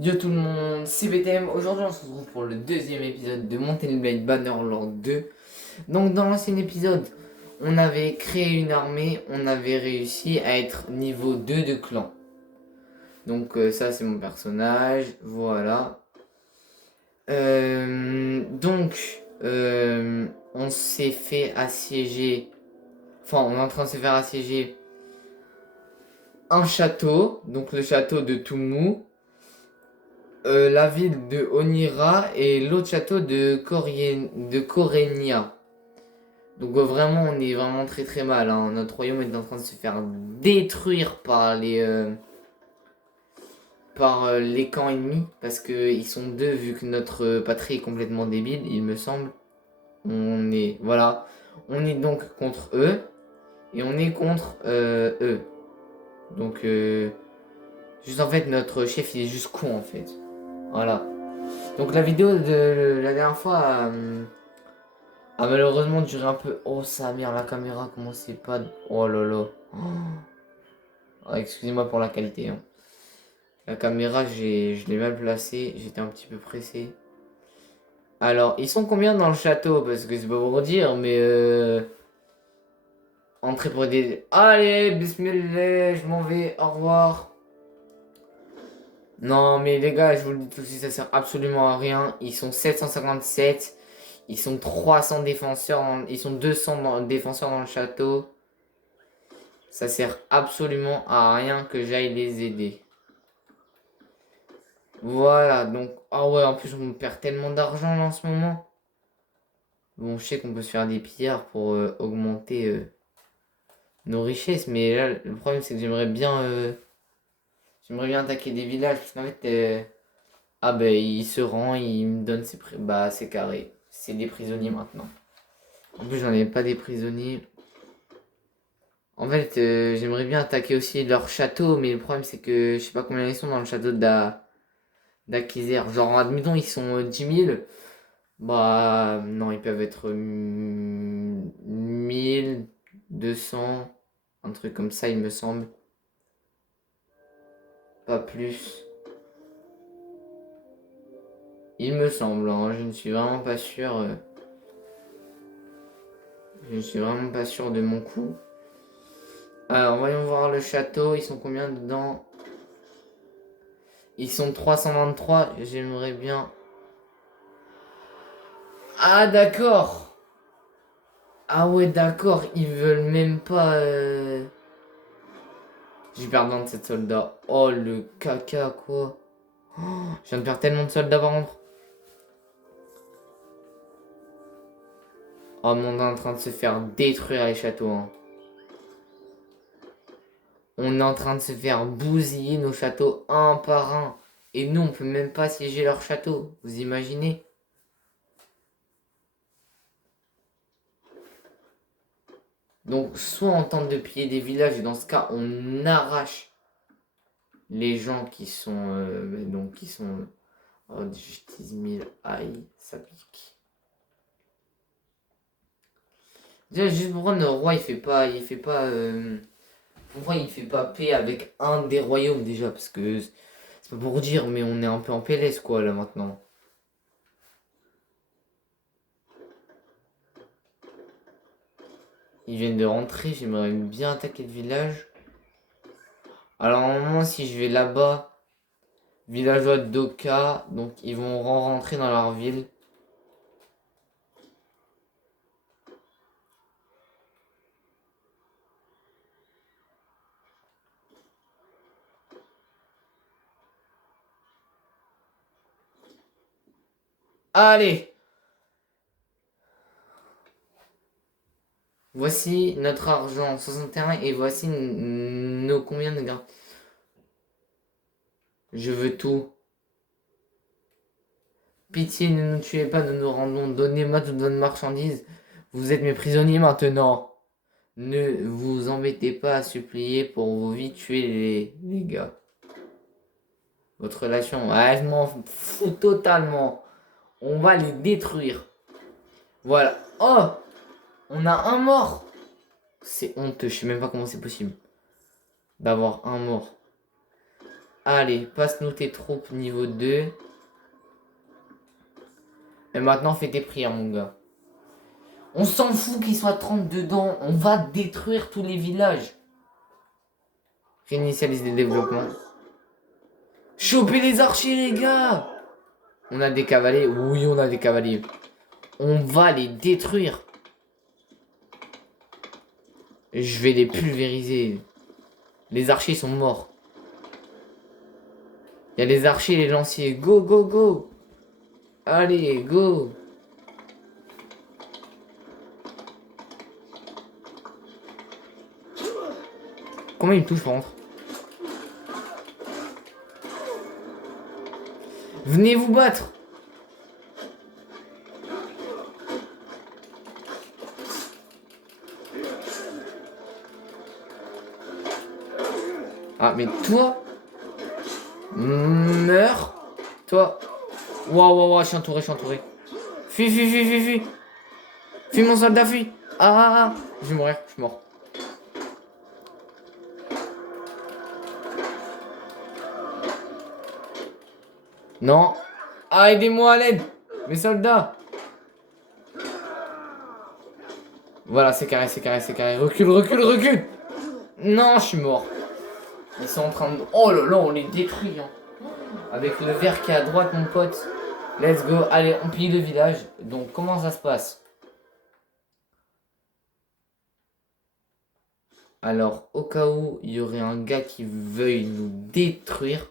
Yo tout le monde, c'est BTM. Aujourd'hui on se retrouve pour le deuxième épisode de Mountain Blade Bannerlord 2. Donc dans l'ancien épisode, on avait créé une armée, on avait réussi à être niveau 2 de clan. Donc ça c'est mon personnage, voilà. On s'est fait assiéger, enfin on est en train de se faire assiéger un château, donc le château de Tumu. La ville de Onira et l'autre château de Korenia. Donc vraiment, on est vraiment très très mal, hein. Notre royaume est en train de se faire détruire par les camps ennemis. Parce qu'ils sont deux, vu que notre patrie est complètement débile, il me semble. Voilà. On est donc contre eux. Et on est contre eux. Donc, juste en fait, notre chef, il est juste con en fait. Voilà. Donc la vidéo de la dernière fois a malheureusement duré un peu. Oh sa mère, la caméra, comment c'est pas. Oh là là. Oh. Ah, excusez-moi pour la qualité, hein. La caméra, je l'ai mal placée, j'étais un petit peu pressé. Alors, ils sont combien dans le château? Parce que c'est pas pour dire, mais Entrée pour des. Allez, bismillah, je m'en vais, au revoir. Non, mais les gars, je vous le dis tout de suite, ça sert absolument à rien. Ils sont 757. Ils sont 300 défenseurs, ils sont 200 défenseurs dans le château. Ça sert absolument à rien que j'aille les aider. Voilà, donc... Ah ouais, en plus on perd tellement d'argent là en ce moment. Bon, je sais qu'on peut se faire des pillards pour augmenter nos richesses, mais là, le problème c'est que j'aimerais bien attaquer des villages, parce qu'en fait... Ah ben, il se rend, il me donne Bah, c'est carré. C'est des prisonniers maintenant. En plus, j'en ai pas des prisonniers. En fait, j'aimerais bien attaquer aussi leur château, mais le problème c'est que je sais pas combien ils sont dans le château d'Akizère. Genre, admettons, ils sont 10 000. Bah, non, ils peuvent être 1 200, un truc comme ça, il me semble. Pas plus. Il me semble, hein, je ne suis vraiment pas sûr. Je ne suis vraiment pas sûr de mon coup. Alors, voyons voir le château. Ils sont combien dedans? Ils sont 323. J'aimerais bien. Ah, d'accord. Ah ouais, d'accord. Ils veulent même pas. J'ai perdu 27 soldats. Oh, le caca, quoi. Oh, je viens de perdre tellement de soldats par contre. Oh, on est en train de se faire détruire les châteaux, hein. On est en train de se faire bousiller nos châteaux un par un. Et nous, on peut même pas siéger leur château. Vous imaginez? Donc, soit on tente de piller des villages, et dans ce cas, on arrache les gens qui sont. Donc, qui sont. Oh, 10 000. Aïe, ça pique. Déjà, juste pourquoi notre roi, il fait pas. Il fait pas. Pourquoi il fait pas paix avec un des royaumes déjà? Parce que. C'est pas pour dire, mais on est un peu en PLS, quoi, là, maintenant. Ils viennent de rentrer, j'aimerais bien attaquer le village. Alors, normalement, si je vais là-bas, villageois de Doka, donc ils vont rentrer dans leur ville. Allez! Voici notre argent, 61, et voici nos combien de grains. Je veux tout. Pitié, ne nous tuez pas, nous nous rendons. Donnez-moi toute votre marchandise. Vous êtes mes prisonniers maintenant. Ne vous embêtez pas à supplier pour vos vies, tuer les gars. Votre relation, ah, je m'en fous totalement. On va les détruire. Voilà. Oh! On a un mort! C'est honteux, je sais même pas comment c'est possible d'avoir un mort. Allez, passe-nous tes troupes niveau 2. Et maintenant, fais tes prières, mon gars. On s'en fout qu'il soit 30 dedans. On va détruire tous les villages. Réinitialise les développements. Choper les archers, les gars. On a des cavaliers. Oui, on a des cavaliers. On va les détruire. Je vais les pulvériser. Les archers sont morts. Il y a les archers et les lanciers. Go, go, go. Allez, go. Combien il me touche par contre? Venez vous battre. Ah, mais toi, meurs. Toi. Waouh, waouh, waouh, je suis entouré, je suis entouré. Fuis, fuis, fuis, fuis, fuis. Fuis, mon soldat, fuis. Ah, je vais mourir, je suis mort. Non. Ah, aidez-moi à l'aide. Mes soldats. Voilà, c'est carré, c'est carré, c'est carré. Recule, recule, recule. Non, je suis mort. Ils sont en train de... Oh là là, on les détruit. Hein. Avec le vert qui est à droite, mon pote. Let's go. Allez, on pille le village. Donc, comment ça se passe? Alors, au cas où il y aurait un gars qui veuille nous détruire,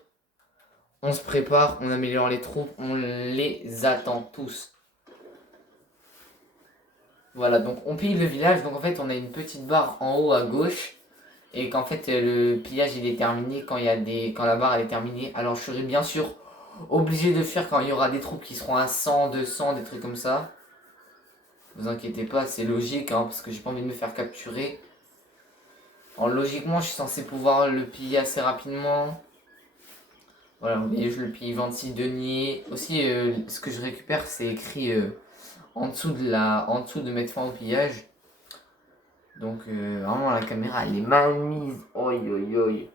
on se prépare, on améliore les troupes, on les attend tous. Voilà, donc on pille le village. Donc, en fait, on a une petite barre en haut à gauche. Et qu'en fait, le pillage, il est terminé quand la barre elle est terminée. Alors, je serai bien sûr obligé de fuir quand il y aura des troupes qui seront à 100, 200, des trucs comme ça. Vous inquiétez pas, c'est logique, hein, parce que j'ai pas envie de me faire capturer. Alors, logiquement, je suis censé pouvoir le piller assez rapidement. Voilà, vous voyez, je le pille 26 deniers. Aussi, ce que je récupère, c'est écrit en dessous de mettre fin au pillage. Donc, vraiment, la caméra, elle est mal mise. Oi, oi, oi.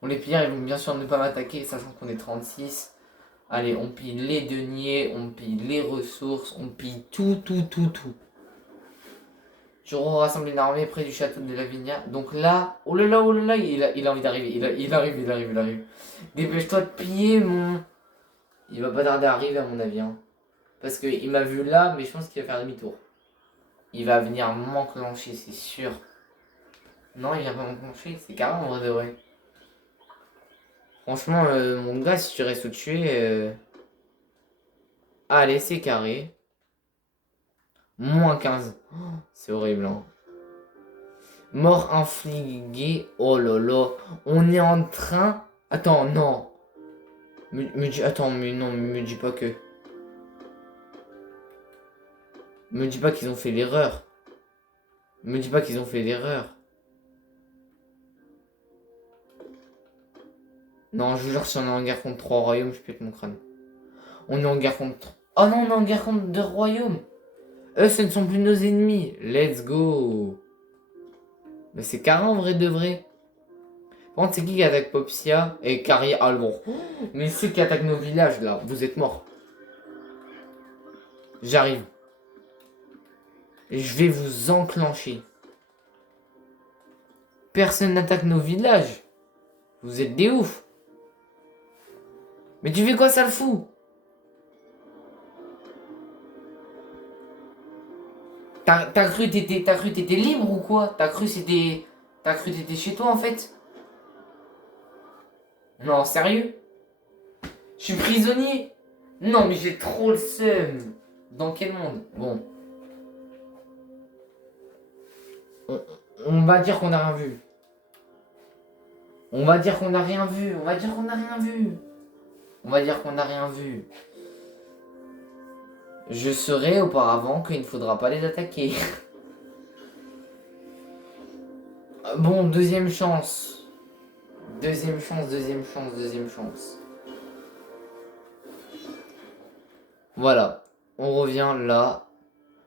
Bon, les pillards, ils vont bien sûr ne pas m'attaquer, sachant qu'on est 36. Allez, on pille les deniers, on pille les ressources, on pille tout, tout, tout, tout. Je rassemble une armée près du château de Lavinia. Donc là, oh là là, il a envie d'arriver. Il arrive. Dépêche-toi de piller mon... Il va pas tarder à arriver à mon avis. Hein. Parce qu'il m'a vu là, mais je pense qu'il va faire demi-tour. Il va venir m'enclencher, c'est sûr. Non, il vient pas m'enclencher, c'est carrément vrai de vrai. Franchement, mon gars, si tu restes où tu es... Allez, c'est carré. Moins 15. Oh, c'est horrible, hein. Mort infligée. Oh là là. On est en train... Attends, non. Attends, mais non, me dis pas que... Me dis pas qu'ils ont fait l'erreur. Me dis pas qu'ils ont fait l'erreur. Non, je vous jure, si on est en guerre contre 3 royaumes, je pète mon crâne. On est en guerre contre... Oh non, on est en guerre contre 2 royaumes. Eux, ce ne sont plus nos ennemis. Let's go. Mais c'est carré en vrai de vrai. Par contre, c'est qui attaque Popsia et Carrier Albon? Mais c'est qui attaque nos villages là. Vous êtes morts. J'arrive. Et je vais vous enclencher. Personne n'attaque nos villages. Vous êtes des oufs. Mais tu fais quoi, ça le fou? T'as cru t'étais libre ou quoi? T'as cru t'étais chez toi en fait? Non, sérieux? Je suis prisonnier? Non, mais j'ai trop le seum. Dans quel monde? Bon. On va dire qu'on n'a rien vu. On va dire qu'on n'a rien vu. On va dire qu'on n'a rien vu. On va dire qu'on n'a rien vu. Je saurai auparavant qu'il ne faudra pas les attaquer. Bon, deuxième chance. Deuxième chance. Voilà. On revient là.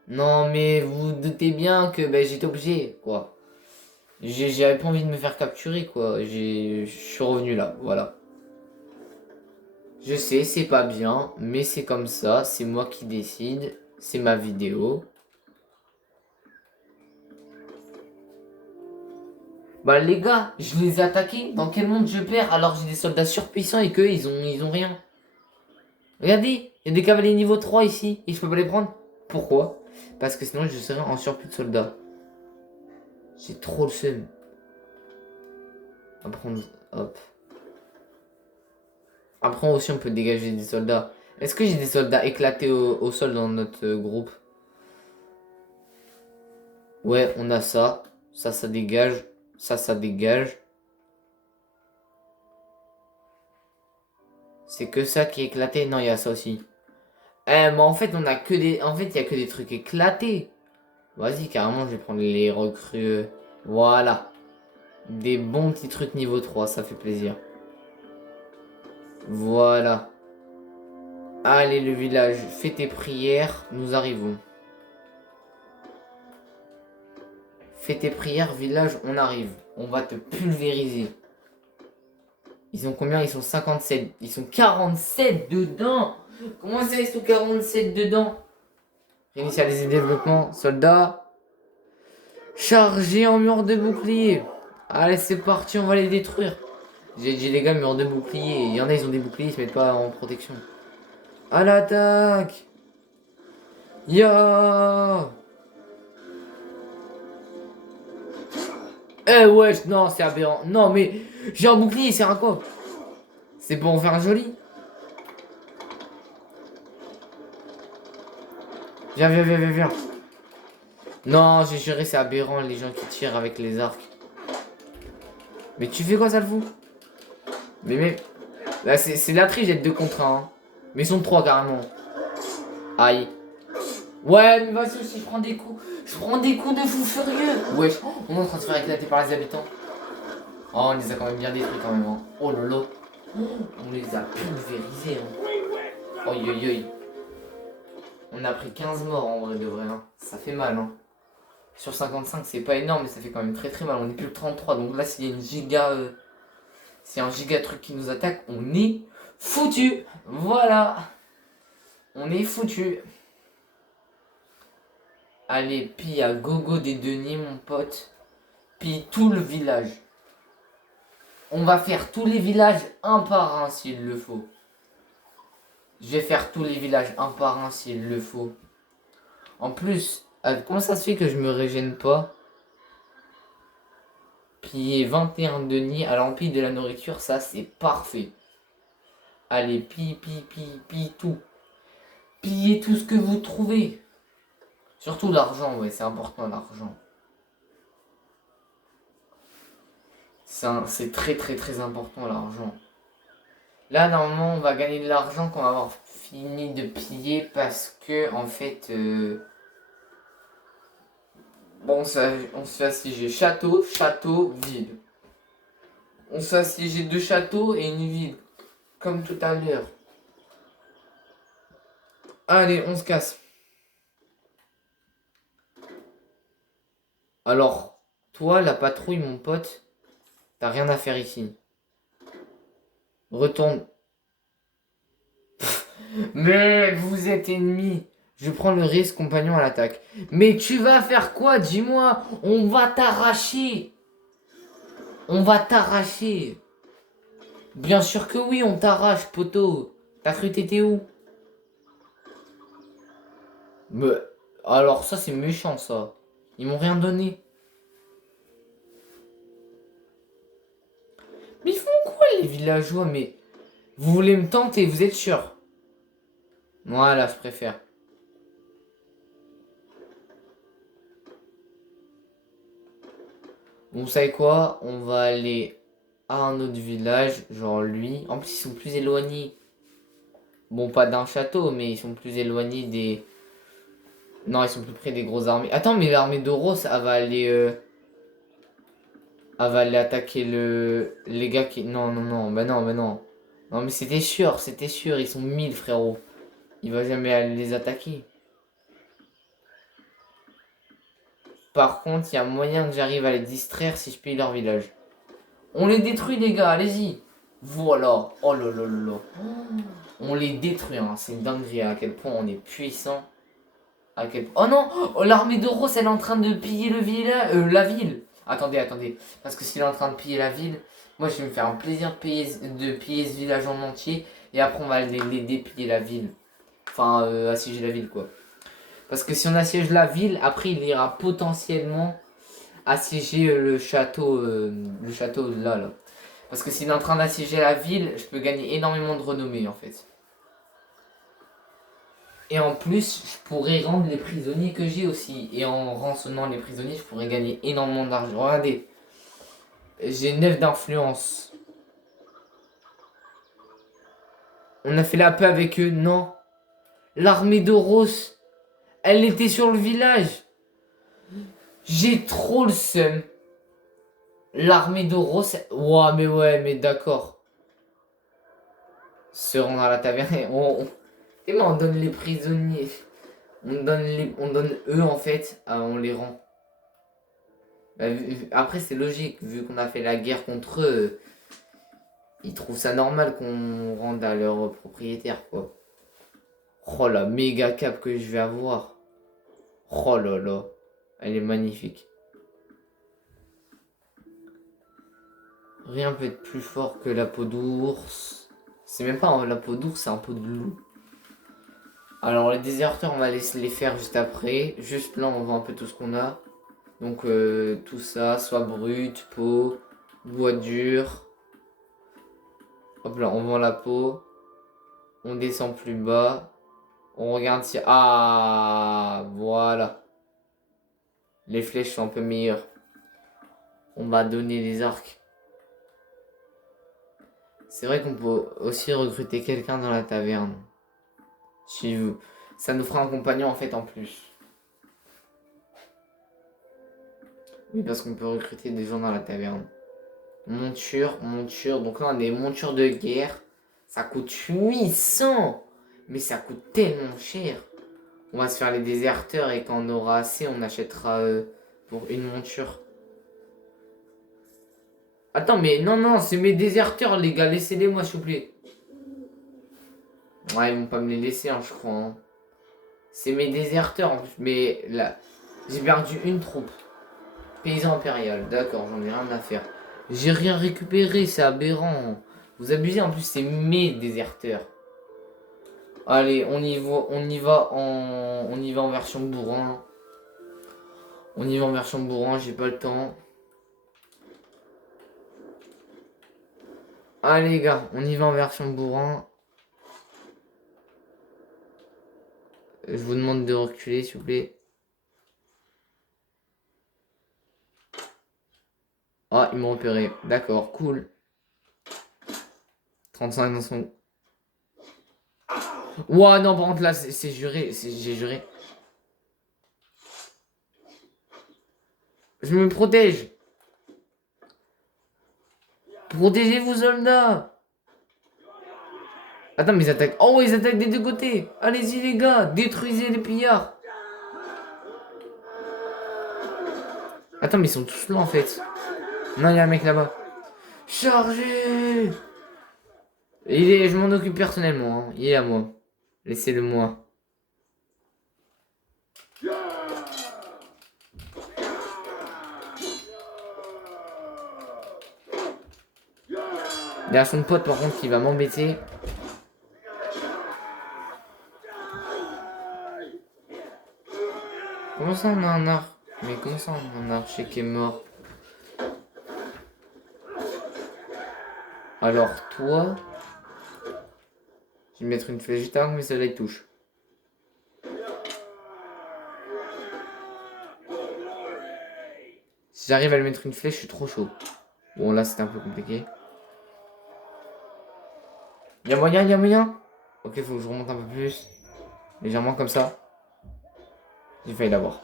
Non, mais vous doutez bien que ben, j'étais obligé, quoi. J'avais pas envie de me faire capturer, quoi. Je suis revenu là, voilà. Je sais, c'est pas bien, mais c'est comme ça. C'est moi qui décide. C'est ma vidéo. Bah les gars, je les ai attaqués. Dans quel monde je perds alors j'ai des soldats surpuissants et qu'eux, ils ont rien. Regardez, il y a des cavaliers niveau 3 ici et je peux pas les prendre. Pourquoi? Parce que sinon je serais en surplus de soldats. J'ai trop le seum. Après, hop. Après aussi on peut dégager des soldats. Est-ce que j'ai des soldats éclatés au sol dans notre groupe? Ouais, on a ça. Ça dégage. Ça dégage. C'est que ça qui est éclaté? Non, il y a ça aussi. Eh, mais en fait, on a que des... En fait, il y a que des trucs éclatés. Vas-y, carrément, je vais prendre les recrues. Voilà. Des bons petits trucs niveau 3, ça fait plaisir. Voilà. Allez, le village, fais tes prières, nous arrivons. Fais tes prières, village, on arrive. On va te pulvériser. Ils ont combien? Ils sont 57. Ils sont 47 dedans. Comment ça, ils sont 47 dedans? Réinitialiser développement, soldats. Chargé en mur de bouclier. Allez, c'est parti, on va les détruire. J'ai dit les gars, mur de bouclier. Il y en a, ils ont des boucliers, ils se mettent pas en protection. À l'attaque. Ya. Eh wesh, non, c'est aberrant. Non, mais j'ai un bouclier, c'est un quoi? C'est pour en faire un joli. Viens, viens, viens, viens, viens. Non, j'ai juré, c'est aberrant les gens qui tirent avec les arcs. Mais tu fais quoi, ça le fout? Mais là, c'est la triche d'être 2 contre 1. Hein. Mais ils sont 3 carrément. Aïe. Ouais, mais vas-y aussi, je prends des coups. Je prends des coups de fou furieux. Wesh, on est en train de se faire éclater par les habitants. Oh, on les a quand même bien détruits quand même. Hein. Oh lolo. On les a pulvérisés. Hein. Oi, oi, oi. On a pris 15 morts en vrai de vrai. Hein. Ça fait mal. Hein. Sur 55, c'est pas énorme, mais ça fait quand même très très mal. On est plus que 33. Donc là, s'il y a une giga. C'est un giga truc qui nous attaque, on est foutu. Voilà. On est foutu. Allez, pille à gogo des deniers, mon pote. Pille tout le village. On va faire tous les villages un par un s'il le faut. Je vais faire tous les villages un par un s'il le faut. En plus, comment ça se fait que je me régène pas? Piller 21 deniers à l'empire de la nourriture, ça c'est parfait. Allez, pille, pille, pille, pille tout. Pillez tout ce que vous trouvez. Surtout l'argent, ouais, c'est important l'argent. C'est très très très important l'argent. Là, normalement, on va gagner de l'argent quand on va avoir fini de piller parce que, en fait, bon, on se fait assiéger. Château, château, ville. On se fait assiéger 2 châteaux et une ville. Comme tout à l'heure. Allez, on se casse. Alors, toi, la patrouille, mon pote, t'as rien à faire ici. Retourne. Mais vous êtes ennemis. Je prends le risque, compagnon, à l'attaque. Mais tu vas faire quoi? Dis-moi. On va t'arracher. On va t'arracher. Bien sûr que oui, on t'arrache, poteau. T'as cru t'étais où? Mais alors ça, c'est méchant, ça. Ils m'ont rien donné. Mais ils font quoi, les villageois? Mais vous voulez me tenter, vous êtes sûr? Voilà, je préfère. Bon, vous savez quoi? On va aller à un autre village, genre lui. En plus, ils sont plus éloignés. Bon, pas d'un château, mais ils sont plus éloignés des... Non, ils sont plus près des grosses armées. Attends, mais l'armée d'Oros, elle va aller attaquer les gars qui... Non, non, non, bah non, bah non. Non, mais c'était sûr, ils sont 1000, frérot. Il va jamais aller les attaquer. Par contre, il y a moyen que j'arrive à les distraire si je pille leur village. On les détruit, les gars, allez-y. Voilà. Oh là là là là. On les détruit, hein. C'est une dinguerie à quel point on est puissant. À quel... Oh non. Oh, l'armée de Rose, elle est en train de piller le village, la ville. Attendez, attendez. Parce que s'il est en train de piller la ville, moi je vais me faire un plaisir de piller ce village en entier. Et après on va l'aider piller la ville. Enfin, assiéger la ville, quoi. Parce que si on assiège la ville, après il ira potentiellement assiéger le château là, là. Parce que s'il est en train d'assiéger la ville, je peux gagner énormément de renommée en fait. Et en plus, je pourrais rendre les prisonniers que j'ai aussi. Et en rançonnant les prisonniers, je pourrais gagner énormément d'argent. Regardez, j'ai 9 d'influence. On a fait la paix avec eux, non. L'armée d'Oros, elle était sur le village. J'ai trop le seum. L'armée d'Oros, ouah, mais ouais, mais d'accord. Se rendre à la taverne, et moi on donne les prisonniers. On donne eux en fait, on les rend. Bah, après c'est logique, vu qu'on a fait la guerre contre eux, ils trouvent ça normal qu'on rende à leurs propriétaires quoi. Oh la méga cape que je vais avoir. Oh là là, elle est magnifique. Rien peut être plus fort que la peau d'ours. C'est même pas la peau d'ours, c'est un peau de loup. Alors les déserteurs, on va les faire juste après. Juste là, on vend un peu tout ce qu'on a. Donc tout ça, soit brut, peau, bois dur. Hop là, on vend la peau. On descend plus bas. On regarde si... Ah, voilà. Les flèches sont un peu meilleures. On va donner les arcs. C'est vrai qu'on peut aussi recruter quelqu'un dans la taverne. Si vous... Ça nous fera un compagnon en fait en plus. Oui, parce qu'on peut recruter des gens dans la taverne. Monture, monture. Donc là, on a des montures de guerre. Ça coûte 800. Mais ça coûte tellement cher. On va se faire les déserteurs et quand on aura assez, on achètera pour une monture. Attends, mais non, non, c'est mes déserteurs, les gars. Laissez-les moi, s'il vous plaît. Ouais, ils vont pas me les laisser, hein, je crois. Hein. C'est mes déserteurs en plus. Mais là, j'ai perdu une troupe. Paysan impérial, d'accord, j'en ai rien à faire. J'ai rien récupéré, c'est aberrant. Vous abusez, en plus, c'est mes déserteurs. Allez, on y va en version bourrin. On y va en version bourrin, j'ai pas le temps. Allez les gars, on y va en version bourrin. Je vous demande de reculer s'il vous plaît. Ah, ils m'ont repéré. D'accord, cool. 35 dans son... Ouah, non, par contre là, c'est juré. J'ai juré. Je me protège. Protégez vos soldats. Attends, mais ils attaquent. Oh, ils attaquent des deux côtés. Allez-y, les gars. Détruisez les pillards. Attends, mais ils sont tous là en fait. Non, il y a un mec là-bas. Chargez. Je m'en occupe personnellement. Hein. Il est à moi. Laissez-le moi. Il y a son pote par contre qui va m'embêter. Comment ça on a un arc? Mais comment ça on a un archer qui est mort? Alors toi... Je vais mettre une flèche juste avant que mes soldats touchent. Si j'arrive à lui mettre une flèche, je suis trop chaud. Bon là c'était un peu compliqué. Y'a moyen, y'a moyen. Ok, faut que je remonte un peu plus. Légèrement comme ça. J'ai failli l'avoir.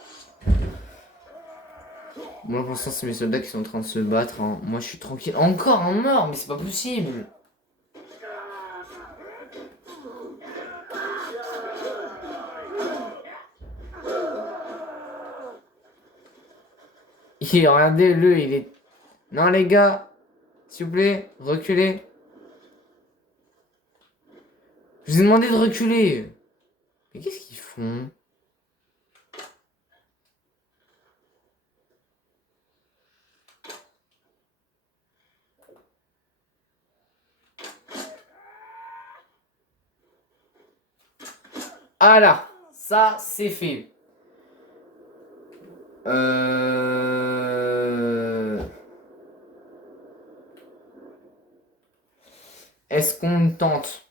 Bon là pour l'instant c'est mes soldats qui sont en train de se battre. Hein. Moi je suis tranquille. Encore un mort, mais c'est pas possible. compliqué. Regardez-le, il est... Non, les gars, s'il vous plaît, reculez. Je vous ai demandé de reculer. Mais qu'est-ce qu'ils font? Ah là, ça, c'est fait. Est-ce qu'on tente?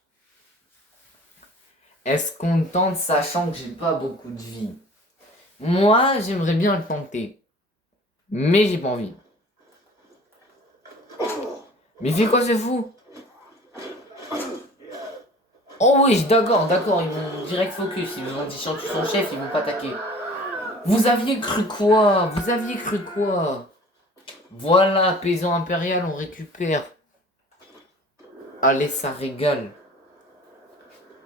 Est-ce qu'on tente sachant que j'ai pas beaucoup de vie? Moi, j'aimerais bien le tenter. Mais j'ai pas envie. Mais fais quoi ce fou? Oh oui, d'accord, d'accord, ils vont direct focus. Ils vont dire tu son chef, ils vont pas attaquer. Vous aviez cru quoi? Vous aviez cru quoi? Voilà, paysan impérial, on récupère. Allez, ça régale.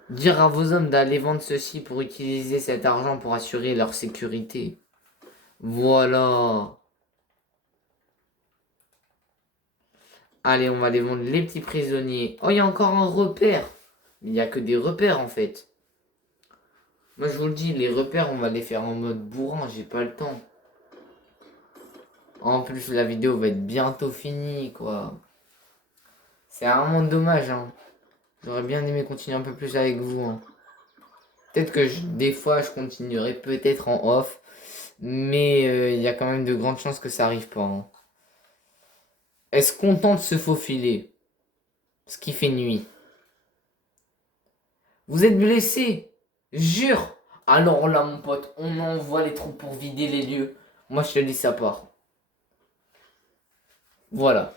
Dire à vos hommes d'aller vendre ceci pour utiliser cet argent pour assurer leur sécurité. Voilà. Allez, on va aller vendre les petits prisonniers. Oh, il y a encore un repère. Mais il n'y a que des repères en fait. Moi je vous le dis, les repères, on va les faire en mode bourrin, j'ai pas le temps. En plus, la vidéo va être bientôt finie, quoi. C'est vraiment dommage, hein. J'aurais bien aimé continuer un peu plus avec vous, hein. Peut-être que des fois, je continuerai peut-être en off. Mais il y a quand même de grandes chances que ça arrive pas, hein. Est-ce qu'on tente de se faufiler? Ce qui fait nuit. Vous êtes blessé? Jure! Alors là, mon pote, on envoie les troupes pour vider les lieux. Moi, je te dis, ça part. Voilà.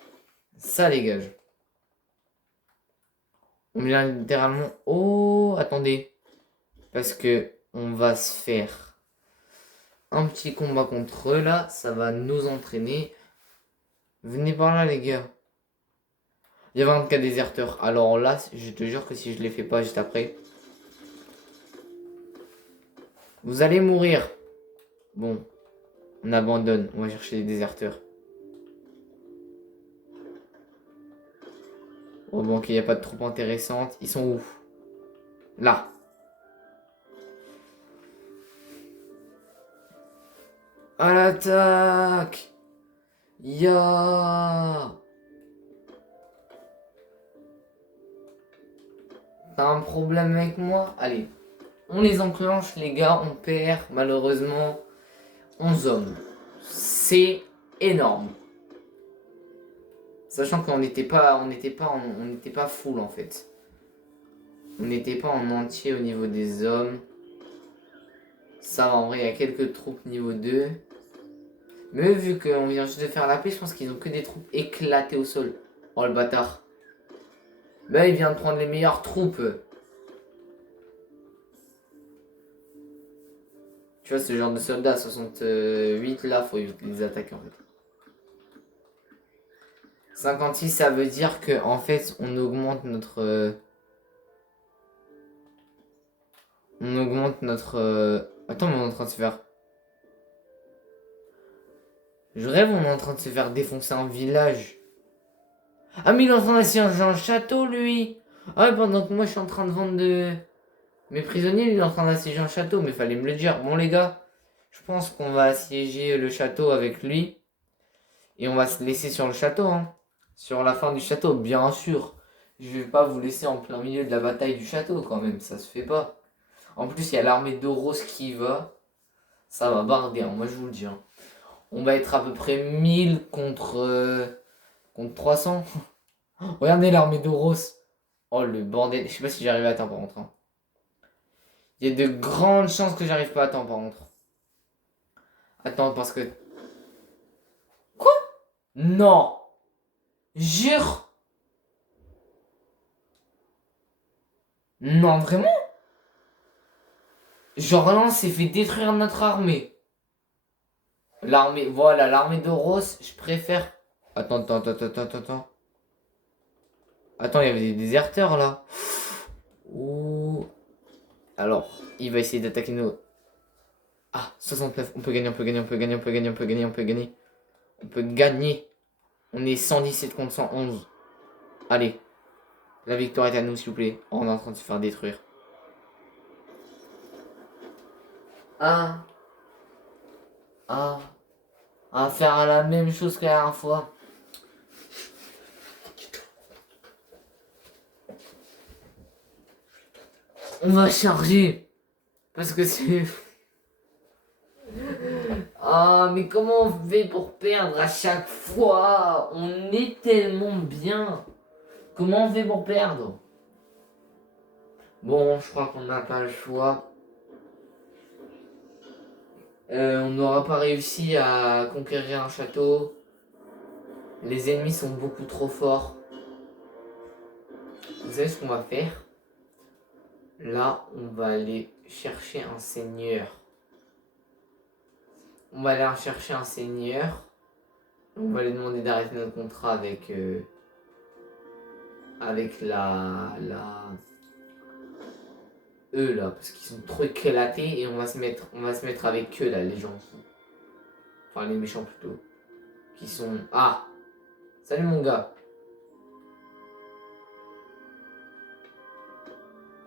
Ça dégage. On vient littéralement... Oh, attendez. Parce que on va se faire un petit combat contre eux, là. Ça va nous entraîner. Venez par là, les gars. Il y a 24 déserteurs. Alors là, je te jure que si je les fais pas juste après... Vous allez mourir. Bon. On abandonne. On va chercher les déserteurs. Oh bon, ok, il n'y a pas de troupes intéressantes. Ils sont où? Là. À l'attaque! Ya! T'as un problème avec moi? Allez. On les enclenche, les gars. On perd, malheureusement, 11 hommes. C'est énorme. Sachant qu'on n'était pas full, en fait. On n'était pas en entier au niveau des hommes. Ça, en vrai, il y a quelques troupes niveau 2. Mais vu qu'on vient juste de faire la paix, je pense qu'ils ont que des troupes éclatées au sol. Oh le bâtard. Ben il vient de prendre les meilleures troupes. Tu vois ce genre de soldats 68 là, faut les attaquer en fait. 56 ça veut dire que en fait on augmente notre... Attends mais on est en train de se faire... Je rêve on est en train de se faire défoncer un village. Ah mais il est en train d'assiéger un château lui. Ah ouais pendant que moi je suis en train de vendre mes prisonniers, il est en train d'assiéger un château, mais fallait me le dire. Bon les gars, je pense qu'on va assiéger le château avec lui. Et on va se laisser sur le château, hein. Sur la fin du château, bien sûr. Je vais pas vous laisser en plein milieu de la bataille du château quand même, ça se fait pas. En plus, il y a l'armée d'Oros qui va. Ça va barder, hein, moi je vous le dis, hein. On va être à peu près 1000 contre 300. Regardez l'armée d'Oros. Oh le bordel, je sais pas si j'arrive à temps par contre, hein. Il y a de grandes chances que j'arrive pas à temps par contre. Attends, parce que... Quoi? Non! Jure! Non, vraiment? Genre là, on s'est fait détruire notre armée. L'armée, voilà, l'armée d'Oros, je préfère... Attends. Attends, il y avait des déserteurs là. Ouh. Alors, il va essayer d'attaquer nos... Ah, 69, on peut gagner. On peut gagner. On est 117 contre 111. Allez. La victoire est à nous, s'il vous plaît. Oh, on est en train de se faire détruire. Ah. Ah. À faire la même chose que la dernière fois. On va charger. Parce que c'est... Ah, mais comment on fait pour perdre à chaque fois? On est tellement bien. Comment on fait pour perdre? Bon, je crois qu'on n'a pas le choix. On n'aura pas réussi à conquérir un château. Les ennemis sont beaucoup trop forts. Vous savez ce qu'on va faire? Là, on va aller chercher un seigneur. On va aller chercher un seigneur. On va lui demander d'arrêter notre contrat avec eux là, parce qu'ils sont trop éclatés et on va se mettre avec eux là, les gens. Enfin les méchants plutôt. Qui sont. Ah! Salut mon gars.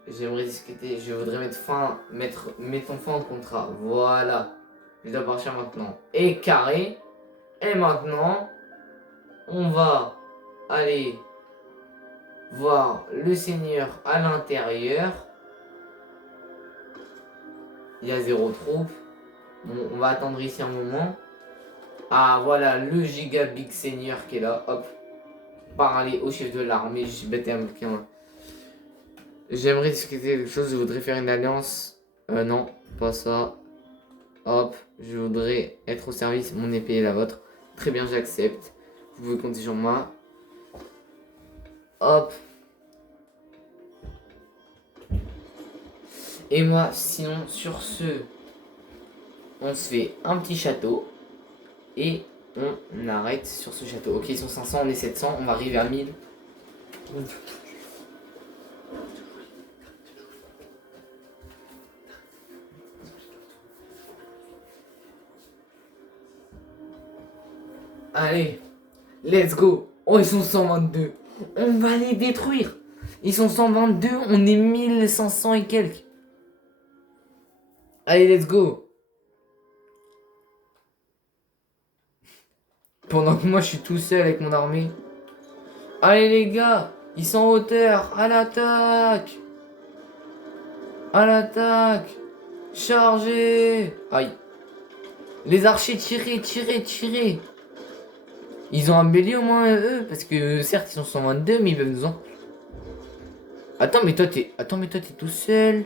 J'aimerais discuter, je voudrais mettons fin au contrat. Voilà. Je dois partir maintenant. Et carré. Et maintenant, on va aller voir le seigneur à l'intérieur. Il y a 0 troupe. Bon, on va attendre ici un moment. Ah, voilà le giga big seigneur qui est là. Hop. Parler au chef de l'armée. J'ai bêté un bouquin. J'aimerais discuter quelque chose. Je voudrais faire une alliance. Non, pas ça. Hop. Je voudrais être au service. Mon épée est la vôtre. Très bien, j'accepte. Vous pouvez compter sur moi. Hop. Et moi, sinon, sur ce, on se fait un petit château. Et on arrête sur ce château. Ok, ils sont 500, on est 700, on va arriver à 1000. Allez, let's go. Oh, ils sont 122. On va les détruire. Ils sont 122, on est 1500 et quelques. Allez, let's go. Pendant que moi, je suis tout seul avec mon armée. Allez, les gars, ils sont en hauteur. À l'attaque. À l'attaque. Chargez. Aïe. Les archers, tirez, tirez, tirez. Ils ont un bélier au moins, eux. Parce que, certes, ils sont 122, mais ils peuvent nous en... Attends, mais toi, t'es tout seul.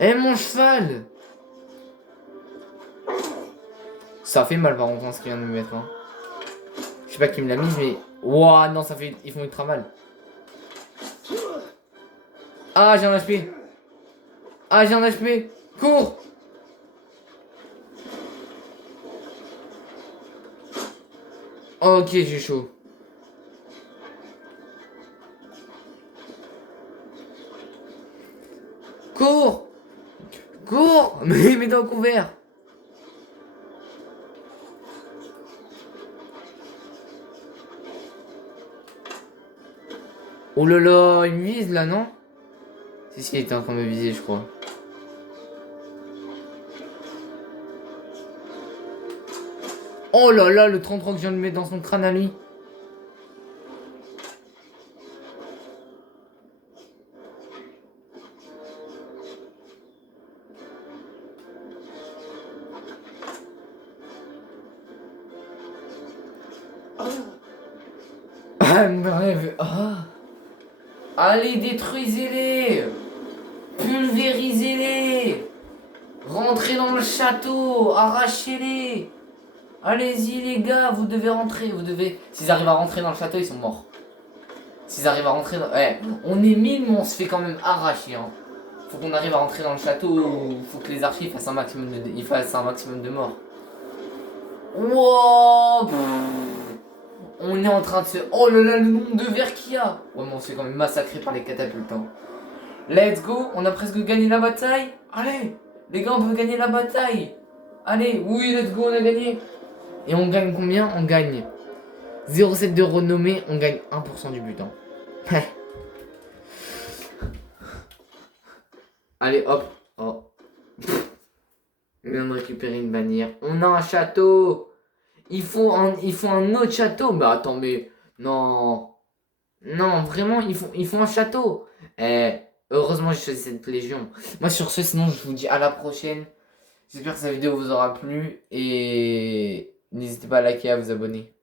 Eh, mon cheval! Ça fait mal, par contre, hein, ce qu'il vient de me mettre. Hein. Je sais pas qui me l'a mise, mais... Ouah, non, ça fait... Ils font ultra mal. Ah, j'ai un HP. Ah, j'ai un HP. Cours! Ok, j'ai chaud. Cours! Cours! Mais mets-toi au couvert! Oh là là, il me vise là, non? Si, il était en train de me viser, je crois. Oh là là, le 33 que je viens de mettre dans son crâne à lui. Ah, bref. Ah. Allez, détruisez-les! Pulvérisez-les! Rentrez dans le château! Arrachez-les! Allez-y les gars, vous devez rentrer, vous devez... S'ils arrivent à rentrer dans le château, ils sont morts. S'ils arrivent à rentrer dans... Ouais, on est 1000, mais on se fait quand même arracher. Hein. Faut qu'on arrive à rentrer dans le château, faut que les archers fassent un maximum de morts. Wow. On est en train de se... Oh là là, le nombre de verres qu'il y a! Ouais, mais on se fait quand même massacrer par les catapultes. Hein. Let's go, on a presque gagné la bataille. Allez, les gars, on peut gagner la bataille. Allez, oui, let's go, on a gagné. Et on gagne combien? On gagne 0,7 de renommée, on gagne 1% du butin. Allez, hop. Oh. Je viens de récupérer une bannière. On a un château. Il faut un autre château. Mais attends, mais... Non. Non, vraiment, il faut un château. Heureusement, j'ai choisi cette légion. Moi, sur ce, sinon, je vous dis à la prochaine. J'espère que cette vidéo vous aura plu. Et n'hésitez pas à liker et à vous abonner.